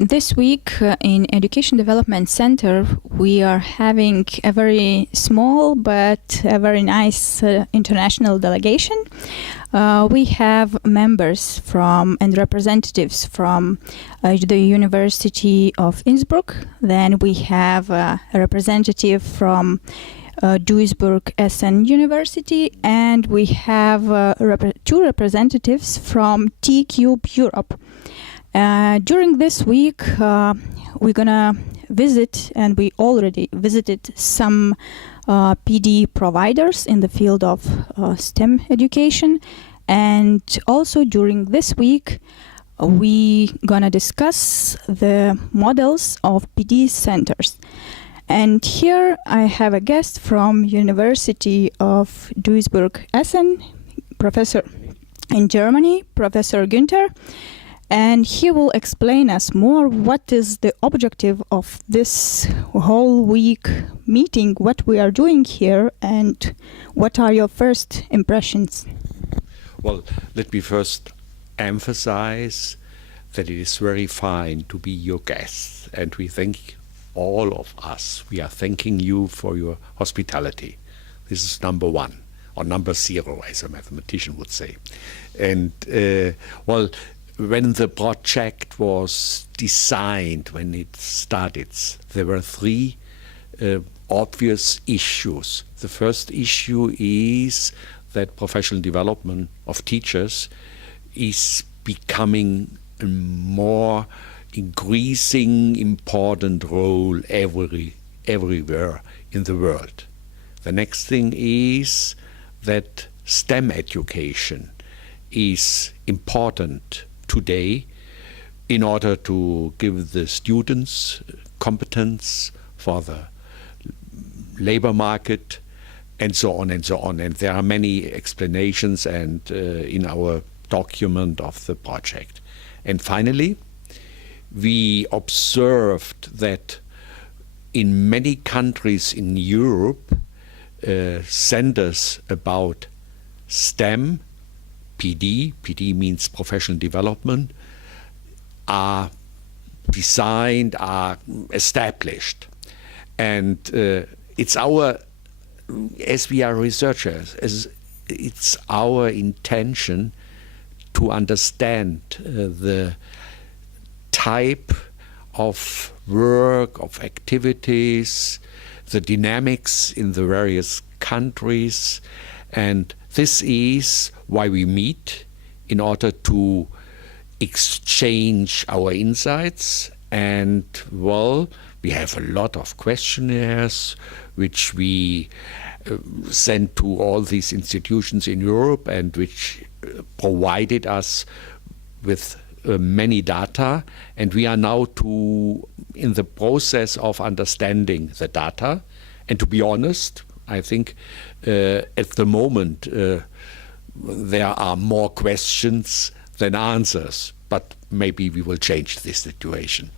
This week in Education Development Center, we are having a very small but a very nice international delegation. We have members from and representatives from the University of Innsbruck. Then we have a representative from Duisburg-Essen University, and we have two representatives from T-Cube Europe. During this week, we're gonna visit, and we already visited some PD providers in the field of STEM education. And also during this week, we gonna discuss the models of PD centers. And here I have a guest from University of Duisburg-Essen, professor in Germany, Professor Günter. And he will explain us more what is the objective of this whole week meeting, what we are doing here, and what are your first impressions? Well, let me first emphasize that it is very fine to be your guest, and we thank all of us. We are thanking you for your hospitality. This is number one, or number 0, as a mathematician would say. And, when the project was designed, when it started, there were 3 obvious issues. The first issue is that professional development of teachers is becoming a more increasing important role everywhere in the world. The next thing is that STEM education is important today in order to give the students competence for the labor market and so on and so on. And there are many explanations and in our document of the project. And finally, we observed that in many countries in Europe, centers about STEM, PD means professional development, are designed, are established. And it's our, as we are researchers, it's our intention to understand the type of work, of activities, the dynamics in the various countries, and this is why we meet, in order to exchange our insights. And, well, we have a lot of questionnaires which we sent to all these institutions in Europe and which provided us with many data. And we are now in the process of understanding the data. And to be honest, I think at the moment there are more questions than answers, but maybe we will change this situation.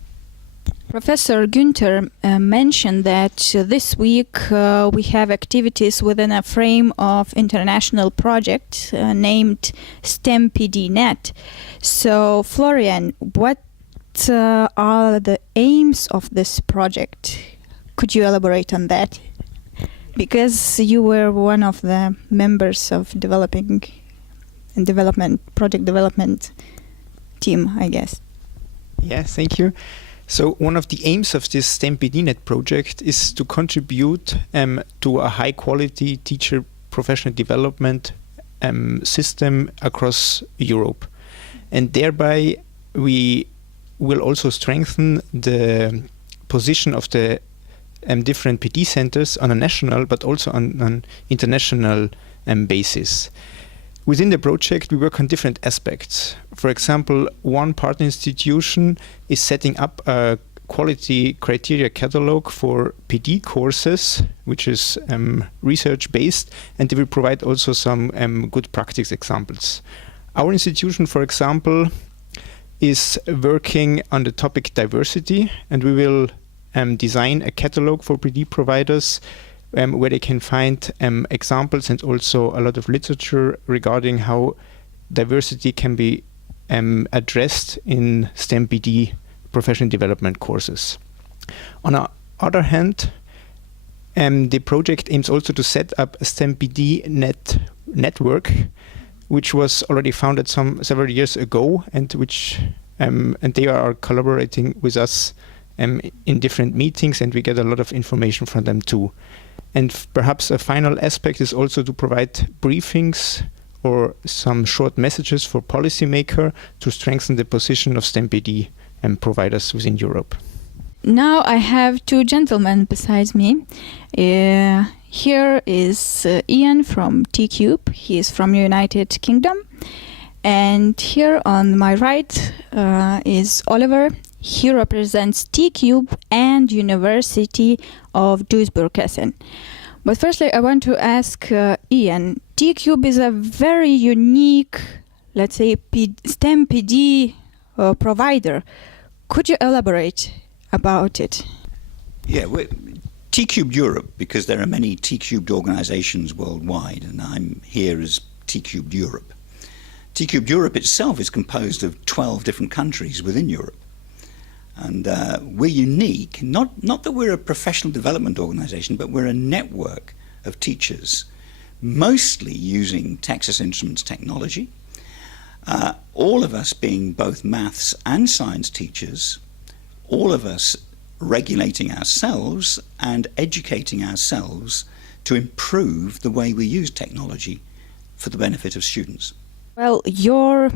Professor Günter mentioned that this week we have activities within a frame of international project named STEM PD-Net. So, Florian, what are the aims of this project? Could you elaborate on that? Because you were one of the members of project development team, I guess. Yeah, thank you. So one of the aims of this STEM PD-Net project is to contribute to a high-quality teacher professional development system across Europe. And thereby we will also strengthen the position of the different PD centers on a national but also on an international basis. Within the project, we work on different aspects. For example, one partner institution is setting up a quality criteria catalog for PD courses, which is research-based, and they will provide also some good practice examples. Our institution, for example, is working on the topic diversity, and we will design a catalog for PD providers where they can find examples and also a lot of literature regarding how diversity can be addressed in STEM PD professional development courses. On the other hand, the project aims also to set up a STEM-PD network, which was already founded several years ago, and which and they are collaborating with us in different meetings, and we get a lot of information from them too. And perhaps a final aspect is also to provide briefings or some short messages for policymakers to strengthen the position of STEM-PD providers within Europe. Now I have two gentlemen besides me. Here is Ian from T-Cube. He is from United Kingdom. And here on my right is Oliver. He represents T-Cube and University of Duisburg-Essen. But firstly, I want to ask Ian. T-Cube is a very unique, let's say, STEM PD provider. Could you elaborate about it? Yeah, T-Cubed Europe, because there are many T-Cubed organizations worldwide, and I'm here as T-Cubed Europe. T-Cubed Europe itself is composed of 12 different countries within Europe. And we're unique, not that we're a professional development organization, but we're a network of teachers, mostly using Texas Instruments technology. All of us being both maths and science teachers, all of us regulating ourselves and educating ourselves to improve the way we use technology for the benefit of students. Well, your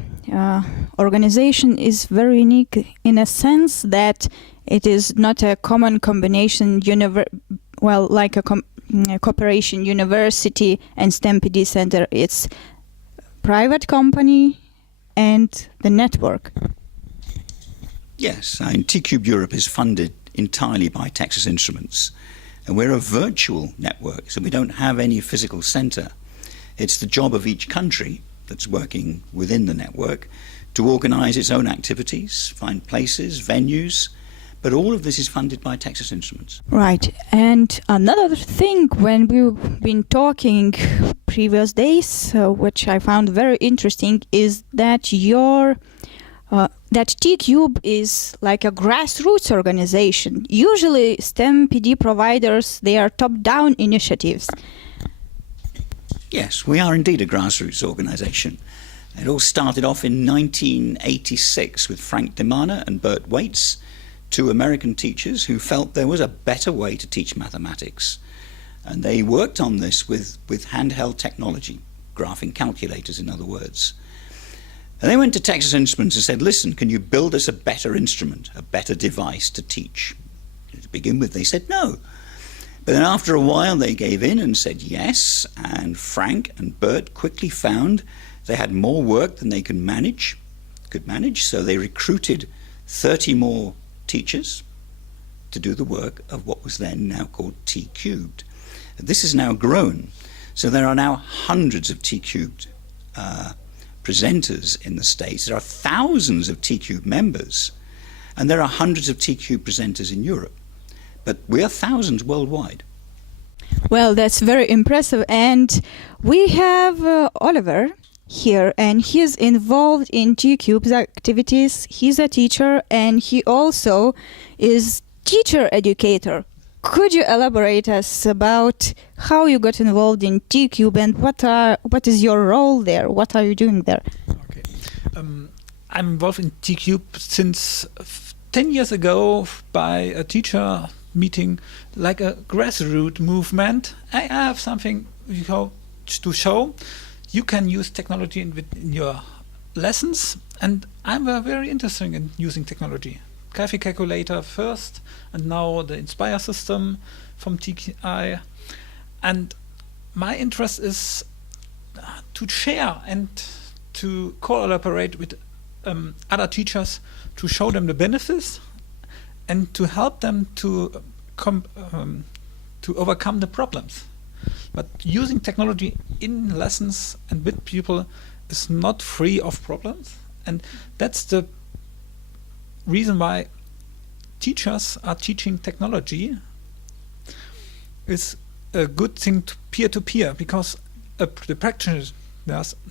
organization is very unique in a sense that it is not a common combination, like a cooperation university and STEM PD center. It's private company and the network. Yes, T-Cube Europe is funded entirely by Texas Instruments, and we're a virtual network, so we don't have any physical center. It's the job of each country that's working within the network to organize its own activities, find places, venues, but all of this is funded by Texas Instruments. Right. And another thing, when we've been talking previous days, which I found very interesting, is that that T-Cube is like a grassroots organization. Usually STEM PD providers, they are top-down initiatives. Yes, we are indeed a grassroots organization. It all started off in 1986 with Frank DeMana and Bert Waits, two American teachers who felt there was a better way to teach mathematics. And they worked on this with handheld technology, graphing calculators in other words. And they went to Texas Instruments and said, listen, can you build us a better instrument, a better device to teach? To begin with, they said no. But then after a while, they gave in and said yes, and Frank and Bert quickly found they had more work than they could manage, so they recruited 30 more teachers to do the work of what was then now called T-Cubed. This has now grown, so there are now hundreds of T-Cubed presenters in the States. There are thousands of T-Cube members, and there are hundreds of T-Cube presenters in Europe. But we are thousands worldwide. Well, that's very impressive. And we have Oliver here, and he's involved in T-Cube's activities. He's a teacher, and he also is teacher educator. Could you elaborate us about how you got involved in T-Cube and what is your role there? What are you doing there? Okay, I'm involved in T-Cube since 10 years ago by a teacher meeting, like a grassroots movement. I have something to show. You can use technology in your lessons, and I'm very interested in using technology. Graphic calculator first, and now the Inspire system from TKI. And my interest is to share and to collaborate with other teachers to show them the benefits and to help them to overcome the problems. But using technology in lessons and with people is not free of problems, and that's the reason why teachers are teaching technology is a good thing to peer-to-peer, because the practitioners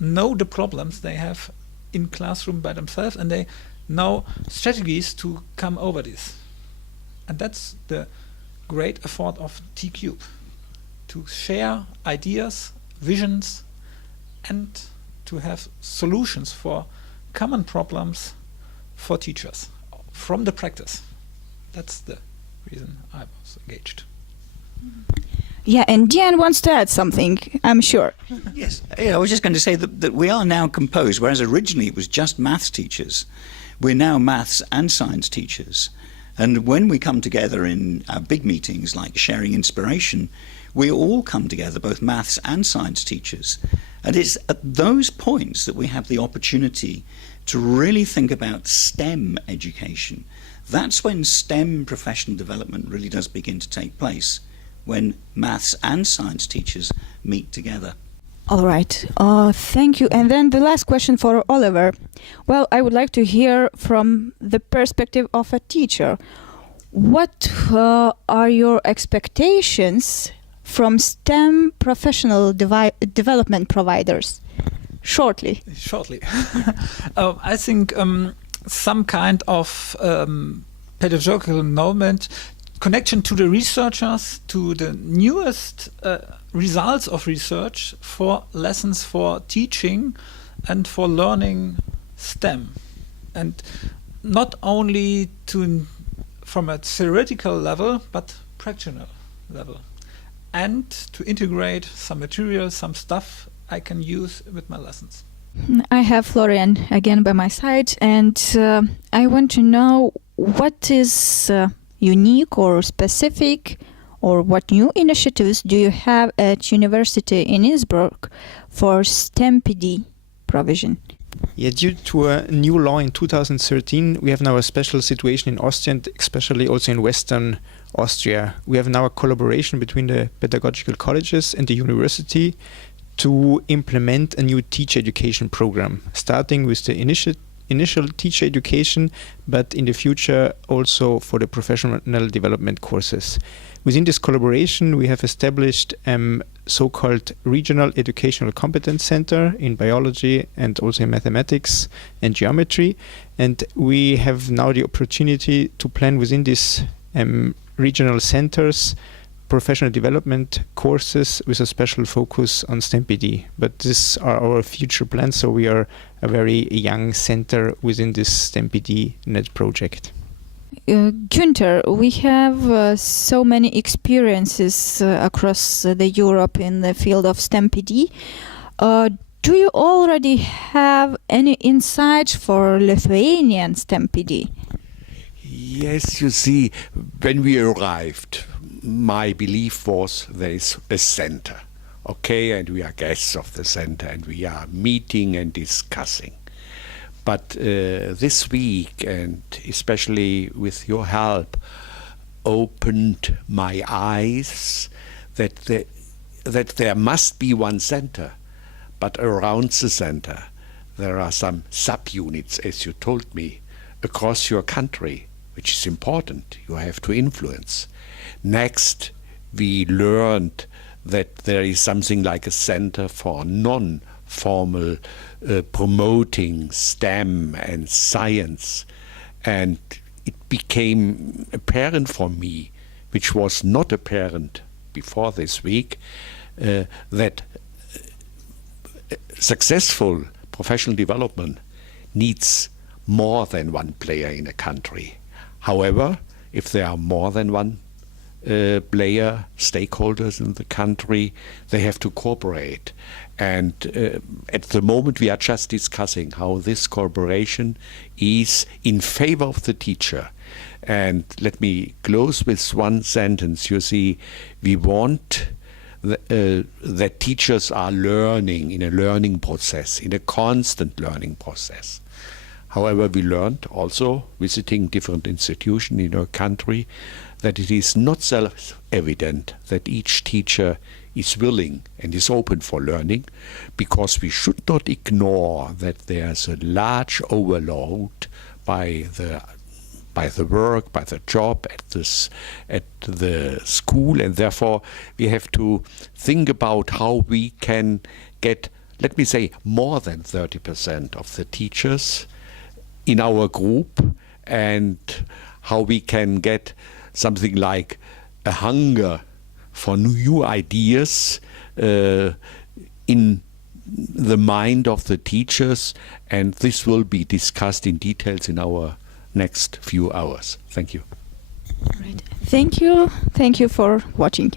know the problems they have in classroom by themselves, and they no strategies to come over this. And that's the great effort of T-Cube, to share ideas, visions, and to have solutions for common problems for teachers from the practice. That's the reason I was engaged. Yeah, and Diane wants to add something, I'm sure. Yes, I was just going to say that we are now composed, whereas originally it was just maths teachers. We're now maths and science teachers. And when we come together in our big meetings like Sharing Inspiration, we all come together, both maths and science teachers. And it's at those points that we have the opportunity to really think about STEM education. That's when STEM professional development really does begin to take place, when maths and science teachers meet together. All right, thank you. And then the last question for Oliver. Well, I would like to hear from the perspective of a teacher. What are your expectations from STEM professional development providers? Shortly. I think some kind of pedagogical moment, connection to the researchers, to the newest results of research for lessons for teaching and for learning STEM. And not only from a theoretical level, but practical level. And to integrate some material, some stuff I can use with my lessons. I have Florian again by my side, and I want to know what is unique or specific, or what new initiatives do you have at University in Innsbruck for STEM PD provision? Yeah, due to a new law in 2013, we have now a special situation in Austria, and especially also in Western Austria. We have now a collaboration between the pedagogical colleges and the university to implement a new teacher education program, starting with the initial teacher education, but in the future also for the professional development courses. Within this collaboration, we have established so-called Regional Educational Competence Center in biology and also in mathematics and geometry. And we have now the opportunity to plan within these regional centers professional development courses with a special focus on STEM PD. But these are our future plans, so we are a very young center within this STEM PD net project. Günter, we have so many experiences across the Europe in the field of STEM PD. Do you already have any insights for Lithuanian STEM PD? Yes, you see, when we arrived, my belief was there is a center, okay, and we are guests of the center and we are meeting and discussing. But this week, and especially with your help, opened my eyes that there must be one center, but around the center there are some subunits, as you told me, across your country, which is important. You have to influence. Next, we learned that there is something like a center for non-formal promoting STEM and science, and it became apparent for me, which was not apparent before this week, that successful professional development needs more than one player in a country. However, if there are more than one player, stakeholders in the country, they have to cooperate. And at the moment we are just discussing how this cooperation is in favor of the teacher. And let me close with one sentence. You see, we want that teachers are learning in a learning process, in a constant learning process. However, we learned also, visiting different institutions in our country, that it is not self-evident that each teacher is willing and is open for learning, because we should not ignore that there's a large overload by the work, by the job, at the school, and therefore we have to think about how we can get, let me say, more than 30% of the teachers in our group, and how we can get something like a hunger for new ideas in the mind of the teachers, and this will be discussed in details in our next few hours. Thank you. Right. Thank you. Thank you for watching.